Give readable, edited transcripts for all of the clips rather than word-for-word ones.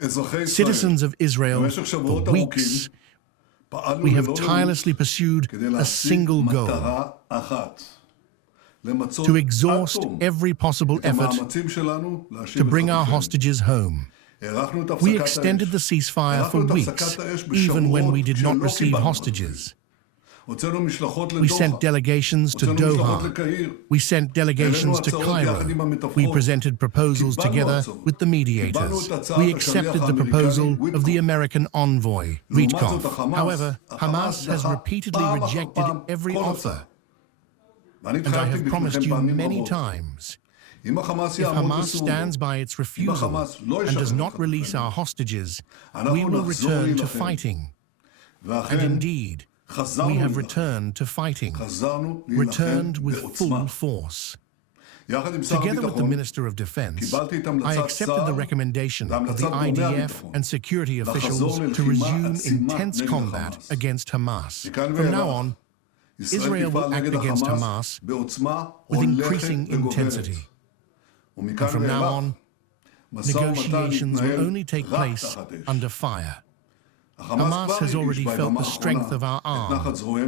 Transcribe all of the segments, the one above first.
Citizens of Israel, for weeks, we have tirelessly pursued a single goal: to exhaust every possible effort to bring our hostages home. We extended the ceasefire for weeks, even when we did not receive hostages. We sent delegations to Doha. We sent delegations to Cairo. We presented proposals together with the mediators. We accepted the proposal of the American envoy, Rejection. However, Hamas has repeatedly rejected every offer. And I have promised you many times, if Hamas stands by its refusal and does not release our hostages, we will return to fighting. And indeed, we have returned to fighting, returned with full force. Together with the Minister of Defense, I accepted the recommendation of the IDF and security officials to resume intense combat against Hamas. From now on, Israel will act against Hamas with increasing intensity. And from now on, negotiations will only take place under fire. Hamas has already felt the strength of our arm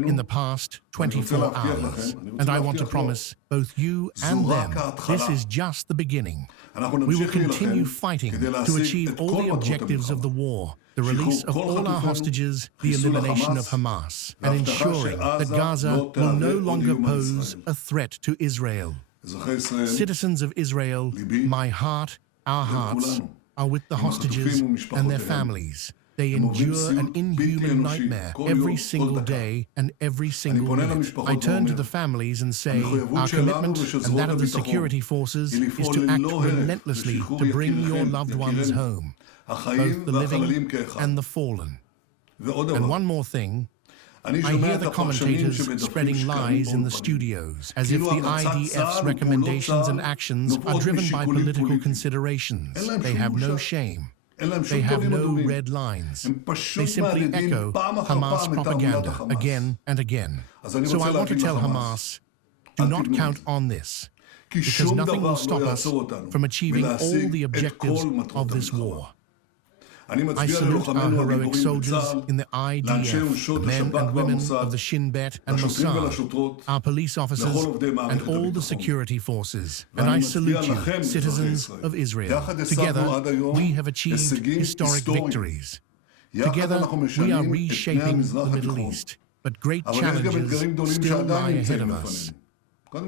in the past 24 hours, and I want to promise both you and them, this is just the beginning. We will continue fighting to achieve all the objectives of the war: the release of all our hostages, the elimination of Hamas, and ensuring that Gaza will no longer pose a threat to Israel. Citizens of Israel, my heart, our hearts, are with the hostages and their families. They endure an inhuman nightmare every single day and every single minute. I turn to the families and say, our commitment and that of the security forces is to act relentlessly to bring your loved ones home, both the living and the fallen. And one more thing, I hear the commentators spreading lies in the studios, as if the IDF's recommendations and actions are driven by political considerations. They have no shame. They have no red lines. They simply echo Hamas propaganda again and again. So I want to tell Hamas, do not count on this, because nothing will stop us from achieving all the objectives of this war. I salute our heroic soldiers in the IDF, the men and women of the Shin Bet and Mossad, our police officers, and all the security forces. And I salute you, citizens of Israel. Together, we have achieved historic victories. Together, we are reshaping the Middle East. But great challenges still lie ahead of us.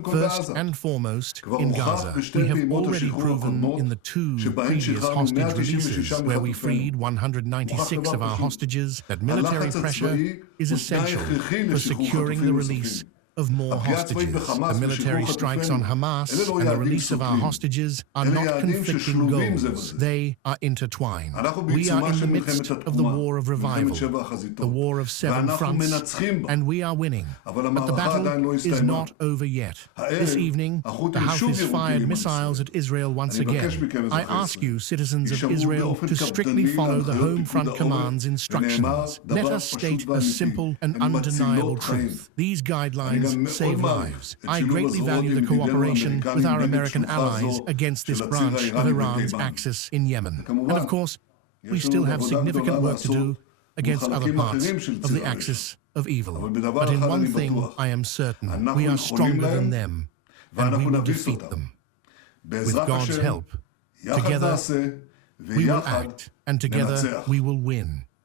First and foremost, in Gaza, we have already proven in the 2 previous hostage releases, where we freed 196 of our hostages, that military pressure is essential for securing the release of more hostages. The military strikes on Hamas and the release of our hostages are not conflicting goals. They are intertwined. We are in the midst of the war of revival, the war of 7 fronts, and we are winning. But the battle is not over yet. This evening, the Houthis fired missiles at Israel once again. I ask you, citizens of Israel, to strictly follow the Home Front Command's instructions. Let us state a simple and undeniable truth. These guidelines save lives. I greatly value the cooperation with our American allies against this branch of Iran's axis in Yemen. And of course, we still have significant work to do against other parts of the axis of evil. But in one thing I am certain, we are stronger than them, and we will defeat them. With God's help, together we will act, and together we will win.